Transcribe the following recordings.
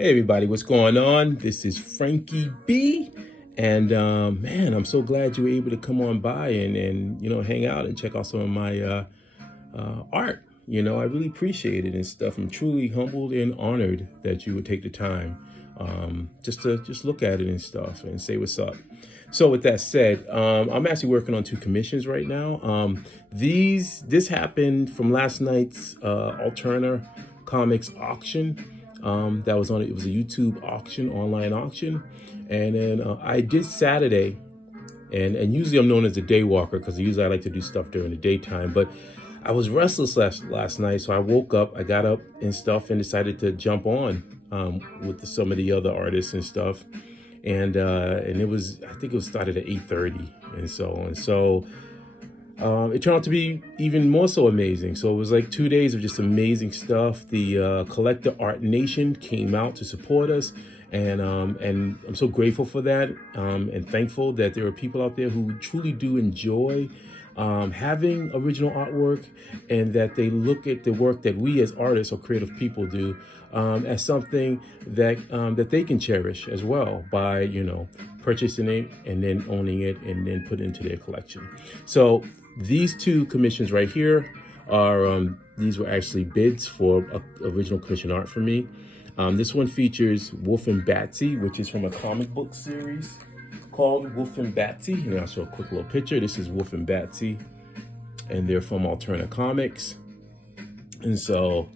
Hey everybody, what's going on? This is Frankie B. And man, I'm so glad you were able to come on by and hang out and check out some of my art. I really appreciate it and stuff. I'm truly humbled and honored that you would take the time just to look at it and stuff and say what's up. So with that said, I'm actually working on two commissions right now. This happened from last night's ALTERNA comics auction. That was on it. It was a YouTube auction, online auction. And then I did Saturday, and usually I'm known as a day walker because usually I like to do stuff during the daytime. But I was restless last night, so I woke up, I got up and stuff, and decided to jump on with some of the other artists and stuff. And it was, I think it was started at 8:30, and so. It turned out to be even more so amazing. So it was like 2 days of just amazing stuff. The Collector Art Nation came out to support us, and I'm so grateful for that, and thankful that there are people out there who truly do enjoy having original artwork, and that they look at the work that we as artists or creative people do as something that they can cherish as well by purchasing it and then owning it and then put it into their collection. So these two commissions right here are these were actually bids for original commission art for me. This one features Wulf and Batsy, which is from a comic book series called Wulf and Batsy. And I'll show a quick little picture. This is Wulf and Batsy, and they're from ALTERNA Comics. And so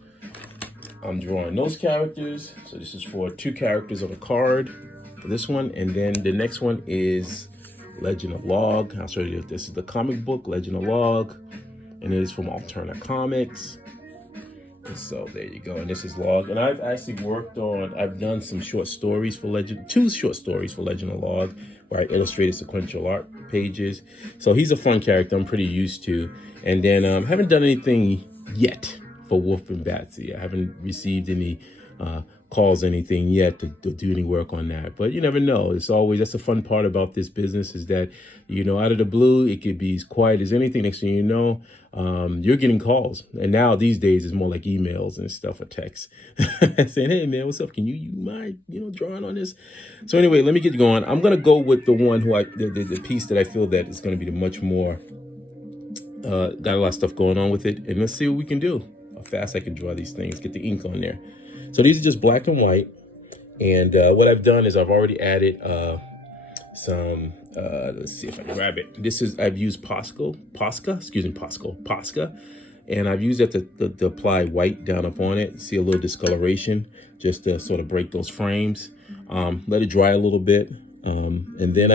I'm drawing those characters. So this is for two characters on a card for this one. And then the next one is Legend of Log. I'll show you if this is the comic book, Legend of Log. And it is from ALTERNA Comics. And so there you go. And this is Log. And I've actually I've done some short stories for two short stories for Legend of Log, where I illustrated sequential art pages. So he's a fun character I'm pretty used to. And then haven't done anything yet for Wulf and Batsy. I haven't received any calls, anything yet to do any work on that. But you never know. That's the fun part about this business, is that, out of the blue, it could be as quiet as anything. Next thing you know, you're getting calls. And now these days it's more like emails and stuff or texts saying, hey man, what's up? Can you mind, drawing on this? So anyway, let me get going. I'm going to go with the one the piece that I feel that is going to be the much more, got a lot of stuff going on with it. And let's see what we can do. How fast I can draw these things, get the ink on there. So these are just black and white. And what I've done is I've already added some, let's see if I can grab it. I've used Posca, and I've used that to apply white down up on it. See a little discoloration, just to sort of break those frames. Let it dry a little bit. And then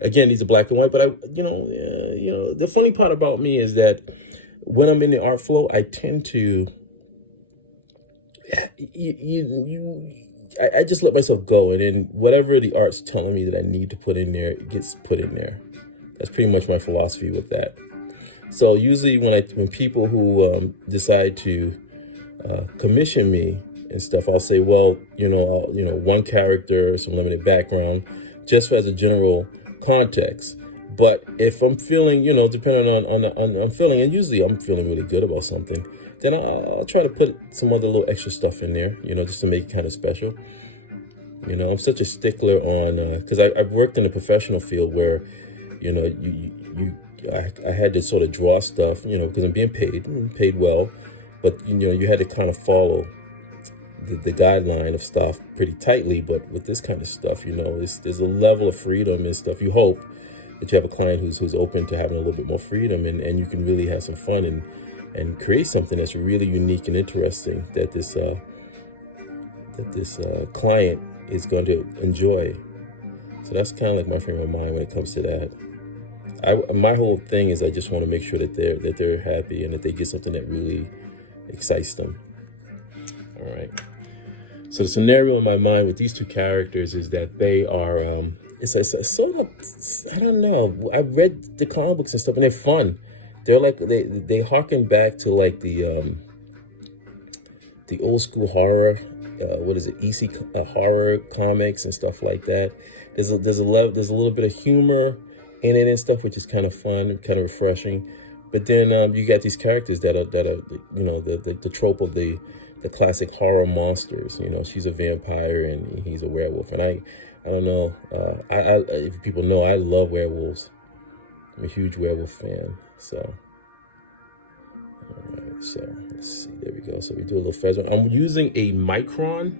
again, these are black and white, but the funny part about me is that when I'm in the art flow, I tend to, I just let myself go, and then whatever the art's telling me that I need to put in there, it gets put in there. That's pretty much my philosophy with that. So usually when people who decide to commission me and stuff, I'll say, well, one character, some limited background, just as a general context. But if I'm feeling, depending on I'm feeling, and usually I'm feeling really good about something, then I'll try to put some other little extra stuff in there, just to make it kind of special. I'm such a stickler on, because I've worked in a professional field where, I had to sort of draw stuff, because I'm being paid well, but, you had to kind of follow the guideline of stuff pretty tightly. But with this kind of stuff, there's a level of freedom and stuff. You hope that you have a client who's open to having a little bit more freedom, and you can really have some fun and create something that's really unique and interesting that this client is going to enjoy. So that's kind of like my frame of mind when it comes to that. My whole thing is I just want to make sure that they're happy and that they get something that really excites them. All right. So the scenario in my mind with these two characters is that they are it's a sort of, I don't know. I read the comic books and stuff, and they're fun. They're like they harken back to like the old school horror, EC horror comics and stuff like that. There's a little bit of humor in it and stuff, which is kind of fun, kind of refreshing. But then you got these characters that are the trope of the the classic horror monsters. You know, she's a vampire and he's a werewolf. And I don't know. If people know, I love werewolves. I'm a huge werewolf fan. So, all right. So let's see. There we go. So we do a little feather. I'm using a Micron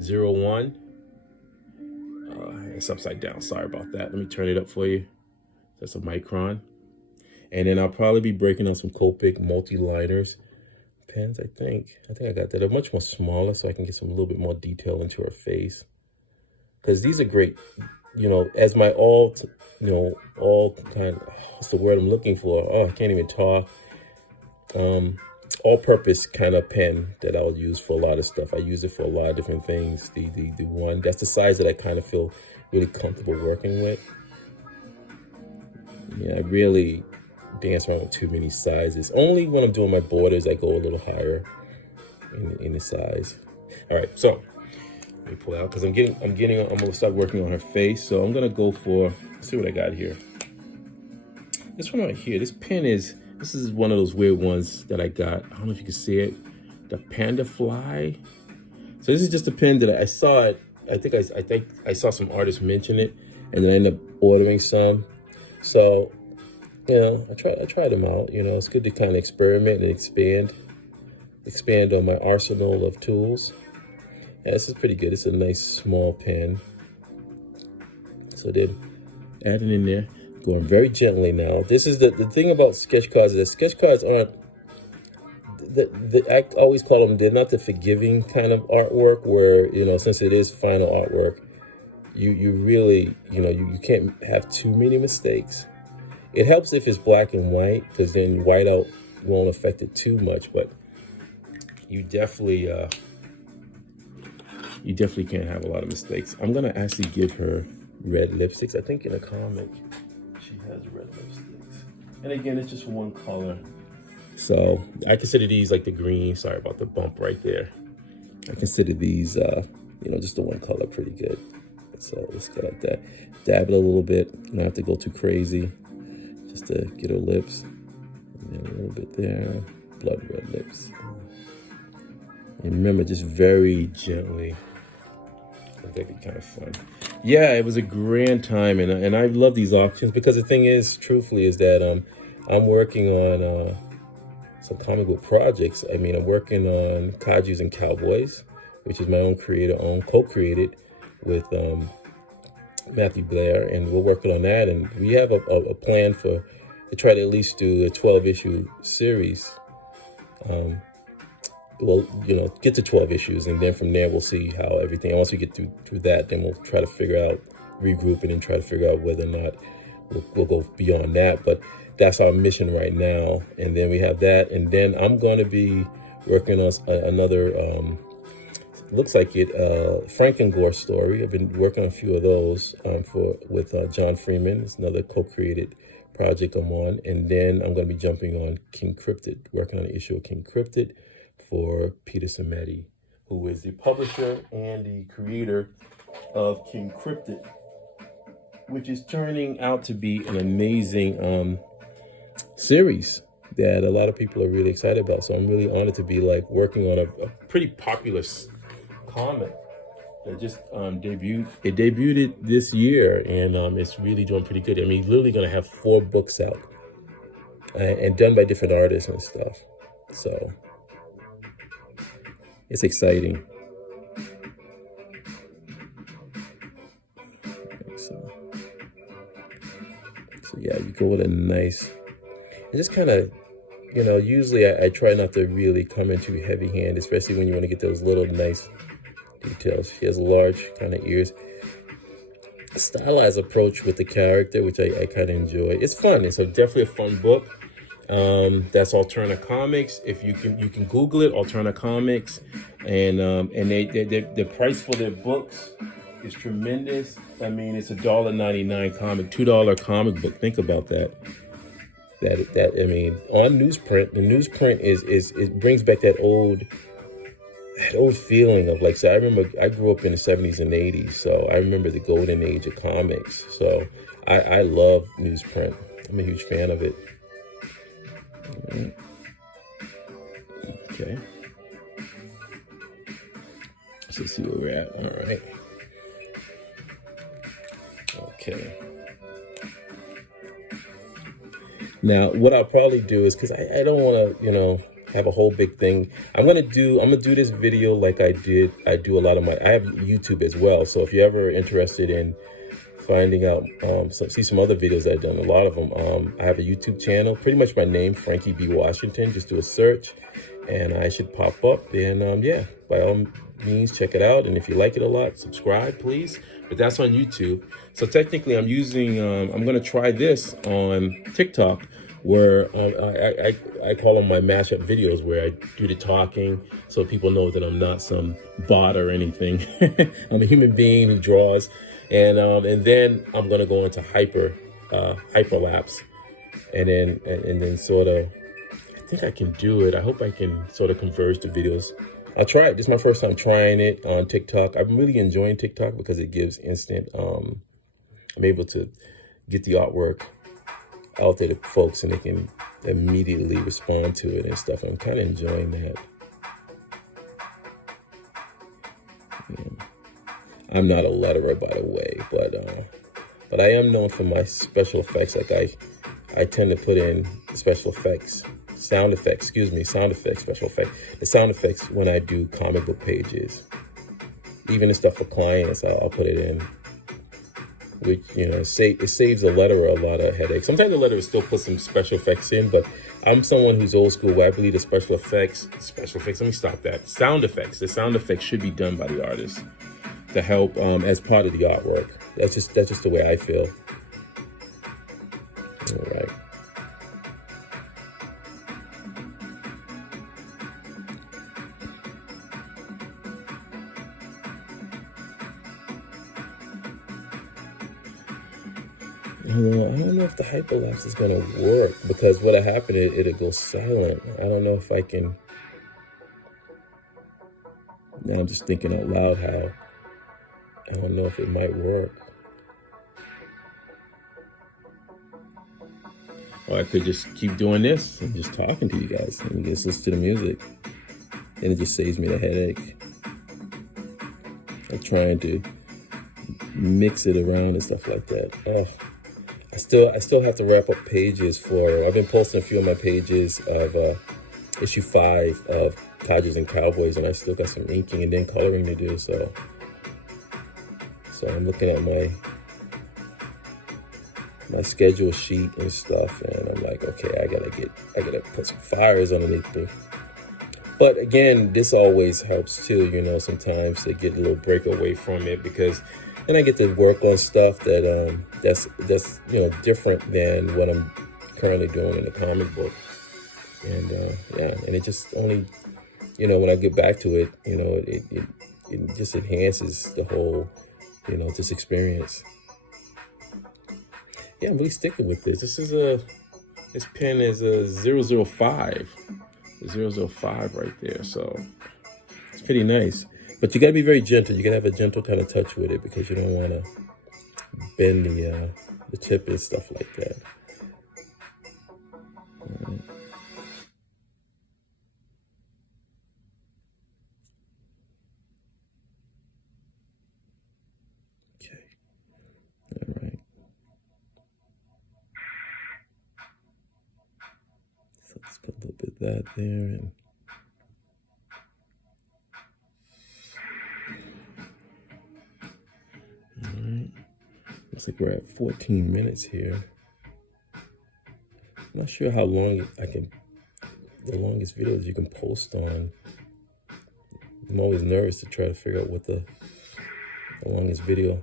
01. It's upside down. Sorry about that. Let me turn it up for you. That's a Micron. And then I'll probably be breaking out some Copic multi-liners pens, I think. I got that. They're much more smaller, so I can get some a little bit more detail into her face. Because these are great, you know, as my what's the word I'm looking for? Oh, I can't even talk. All-purpose kind of pen that I'll use for a lot of stuff. I use it for a lot of different things. The one, that's the size that I kind of feel really comfortable working with. Yeah, I really dance around with too many sizes. Only when I'm doing my borders, I go a little higher in the size. All right, so let me pull out because I'm gonna start working on her face. So I'm gonna go for, let's see what I got here. This one right here, this is one of those weird ones that I got. I don't know if you can see it, the Panda Fly. So this is just a pen that I saw it. I think I saw some artists mention it, and then I ended up ordering some. So, you know, I tried them out. You know, it's good to kind of experiment and expand on my arsenal of tools. Yeah, this is pretty good. It's a nice small pen. So then add it in there. Going very gently now. This is the thing about sketch cards is that sketch cards aren't, I always call them, they're not the forgiving kind of artwork where, you know, since it is final artwork, you really, you know, you can't have too many mistakes. It helps if it's black and white because then whiteout won't affect it too much, but you definitely can't have a lot of mistakes. I'm gonna actually give her red lipsticks. I think in a comic, she has red lipsticks. And again, it's just one color. So I consider these like the green. Sorry about the bump right there. I consider these, you know, just the one color pretty good. So let's go like that. Dab it a little bit. You don't have to go too crazy. Just to get her lips. And then a little bit there. Blood red lips. And remember, just very gently. I think that'd be kind of fun. Yeah, it was a grand time, and I love these auctions because the thing is, truthfully, is that I'm working on some comic book projects. I mean, I'm working on Kajus and Cowboys, which is my own co-created with Matthew Blair, and we're working on that. And we have a plan to try to at least do a 12-issue series. Well, you know, get to 12 issues, and then from there we'll see how everything. Once we get through that, then we'll try to regroup it and try to figure out whether or not we'll go beyond that. But that's our mission right now. And then we have that, and then I'm going to be working on another. Looks like it, Frankengore story. I've been working on a few of those with John Freeman. It's another co-created project I'm on, and then I'm going to be jumping on King Cryptid, working on an issue of King Cryptid for Peter Simeti, who is the publisher and the creator of King Cryptid, which is turning out to be an amazing series that a lot of people are really excited about. So I'm really honored to be like working on a pretty popular comic that just debuted. It debuted this year, and it's really doing pretty good. I mean, literally going to have 4 books out and done by different artists and stuff. So it's exciting. So yeah, you go with a nice, and just kind of, you know, usually I try not to really come in too heavy hand, especially when you want to get those little nice details. She has large kind of ears. A stylized approach with the character, which I kind of enjoy. It's fun. It's definitely a fun book. That's ALTERNA Comics. If you can Google it, ALTERNA Comics, and the price for their books is tremendous. I mean, it's $1.99 comic, $2 comic book. Think about that. That I mean, on newsprint, the newsprint is it brings back that old feeling of like. So I remember I grew up in the 70s and 80s, so I remember the golden age of comics. So I love newsprint. I'm a huge fan of it. Okay. laps. Let's see where we're at. All right. Okay. Now, what I'll probably do is, because I don't want to, you know, have a whole big thing. I'm gonna do this video like I do a lot of I have YouTube as well. So if you're ever interested in finding out, see some other videos I've done, a lot of them. I have a YouTube channel, pretty much my name, Frankie B. Washington. Just do a search and I should pop up. And yeah, by all means, check it out. And if you like it a lot, subscribe, please. But that's on YouTube. So technically I'm using, I'm gonna try this on TikTok, where I call them my mashup videos, where I do the talking so people know that I'm not some bot or anything. I'm a human being who draws. And then I'm gonna go into hyperlapse, and then sort of, I think I can do it. I hope I can sort of converge the videos. I'll try it. This is my first time trying it on TikTok. I'm really enjoying TikTok because it gives instant. I'm able to get the artwork out there to folks, and they can immediately respond to it and stuff. I'm kind of enjoying that. Yeah. I'm not a letterer, by the way, but I am known for my special effects. Like I tend to put in special effects, sound effects, special effects. The sound effects when I do comic book pages, even the stuff for clients, I'll put it in. Which, you know, it saves the letterer a lot of headaches. Sometimes the letterer still put some special effects in, but I'm someone who's old school, where I believe the special effects, let me stop that. The sound effects should be done by the artist to help as part of the artwork. That's just the way I feel. All right. I don't know if the hyperlapse is gonna work, because what'll happen is it'll go silent. I don't know if I can. Now I'm just thinking out loud how I don't know if it might work. Or I could just keep doing this and just talking to you guys and just listen to the music, and it just saves me the headache. I'm trying to mix it around and stuff like that. Oh. I still have to wrap up pages for. I've been posting a few of my pages of issue 5 of Codgers and Cowboys, and I still got some inking and then coloring to do. So I'm looking at my schedule sheet and stuff, and I'm like, okay, I gotta put some fires underneath me. But again, this always helps too, you know, sometimes to get a little break away from it, because then I get to work on stuff that's you know, different than what I'm currently doing in the comic book. And yeah, and it just only, you know, when I get back to it, you know, it just enhances the whole, you know, this experience. Yeah, I'm really sticking with this. This pen is a 005. 005 right there, so it's pretty nice. But you gotta be very gentle. You gotta have a gentle kind of touch with it, because you don't want to bend the tip and stuff like that. All right. Okay. All right. So let's put a little bit of that there, and all right. Looks like we're at 14 minutes here. I'm not sure how long the longest videos you can post on. I'm always nervous to try to figure out what the longest video.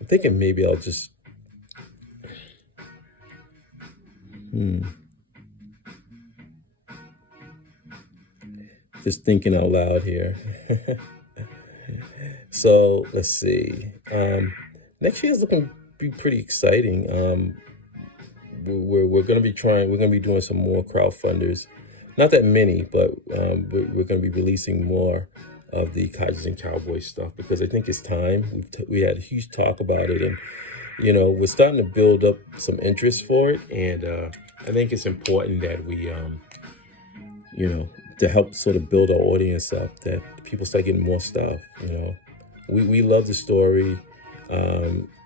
I'm thinking maybe I'll just, just thinking out loud here. So let's see. Next year is looking to be pretty exciting. We're going to be doing some more crowdfunders. Not that many, but we're going to be releasing more of the Codgers and Cowboys stuff, because I think it's time. We had a huge talk about it, and you know, we're starting to build up some interest for it, and I think it's important that we you know, to help sort of build our audience up, that people start getting more stuff. You know, we love the story.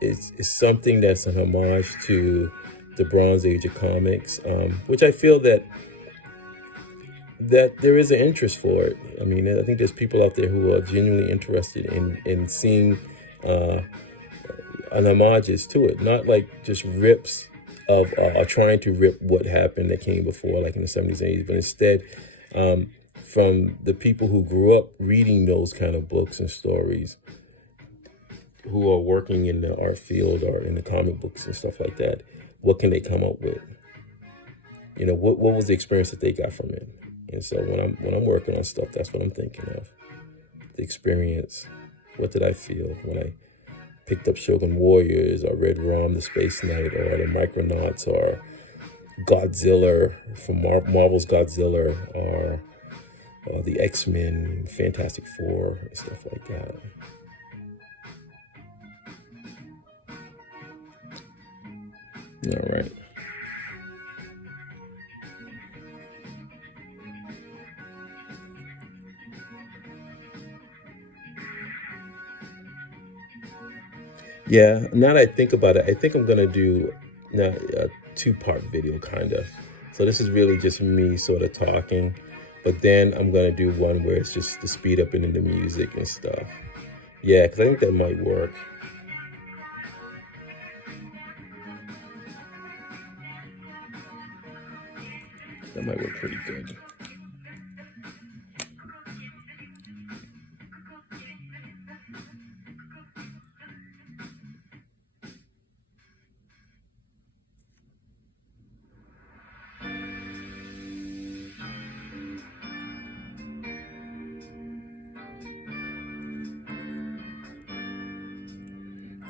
It's something that's an homage to the Bronze Age of comics, which I feel that there is an interest for it. I mean, I think there's people out there who are genuinely interested in seeing an homages to it, not like just rips of trying to rip what happened that came before, like in the 70s and 80s, but instead from the people who grew up reading those kind of books and stories, who are working in the art field or in the comic books and stuff like that. What can they come up with? You know, what was the experience that they got from it? And so when I'm working on stuff, that's what I'm thinking of. The experience. What did I feel when I picked up Shogun Warriors or read Rom the Space Knight or the Micronauts or Godzilla from Marvel's Godzilla or the X-Men, Fantastic Four, and stuff like that. All right. Yeah, now that I think about it, I think I'm gonna do now a two-part video kind of. So this is really just me sort of talking, but then I'm gonna do one where it's just the speed up into the music and stuff. Yeah, because I think that might work. That might work pretty good.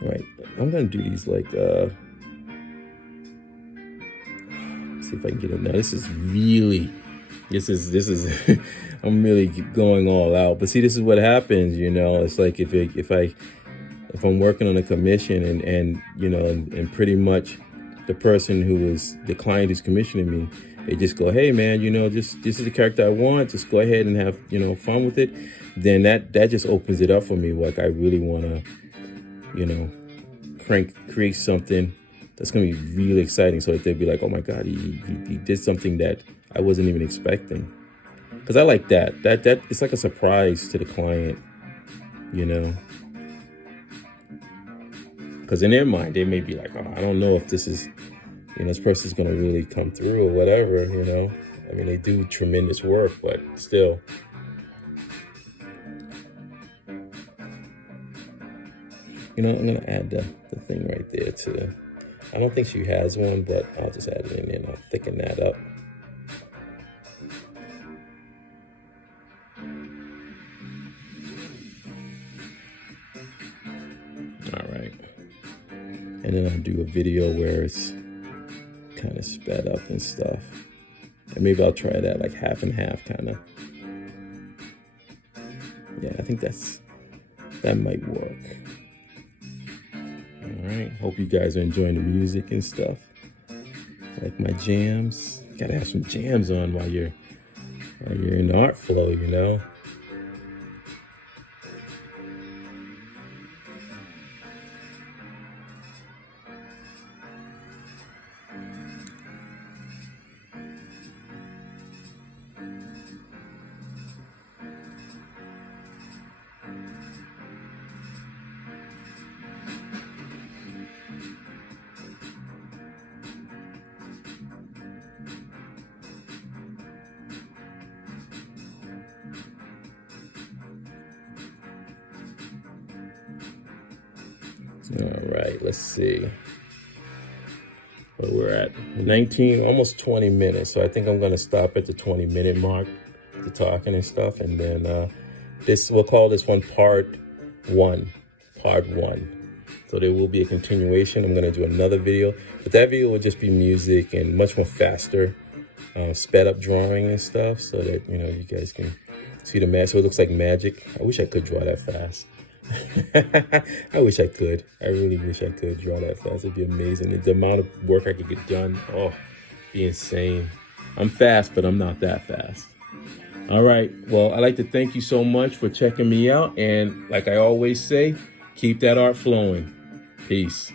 All right, I'm gonna do these like let's see if I can get it now. This is I'm really going all out. But see, this is what happens, you know. It's like if I'm working on a commission and you know, and pretty much the person the client who's commissioning me, they just go, hey man, you know, this is the character I want, just go ahead and have, you know, fun with it. Then that just opens it up for me. Like I really wanna, you know, create something that's gonna be really exciting, so that they'd be like, oh my God, he did something that I wasn't even expecting. Because I like that it's like a surprise to the client, you know. Because in their mind, they may be like, oh, I don't know if this is, you know, this person's gonna really come through or whatever, you know. I mean, they do tremendous work, but still. You know, I'm gonna add the thing right there too. I don't think she has one, but I'll just add it in there and I'll thicken that up. All right. And then I'll do a video where it's kind of sped up and stuff. And maybe I'll try that like half and half kind of. Yeah, I think that might work. All right, hope you guys are enjoying the music and stuff. Like my jams. Gotta have some jams on while you're in the art flow, you know. All right, let's see where we're at. 19, almost 20 minutes. So I think I'm gonna stop at the 20-minute mark, the talking and stuff, and then we'll call this one part one. So there will be a continuation. I'm gonna do another video, but that video will just be music and much more faster, sped up drawing and stuff, so that, you know, you guys can see the magic. So it looks like magic. I wish I could draw that fast. I wish I could. I really wish I could draw that fast. It'd be amazing. The amount of work I could get done, oh, be insane. I'm fast, but I'm not that fast. All right. Well, I'd like to thank you so much for checking me out. And like I always say, keep that art flowing. Peace.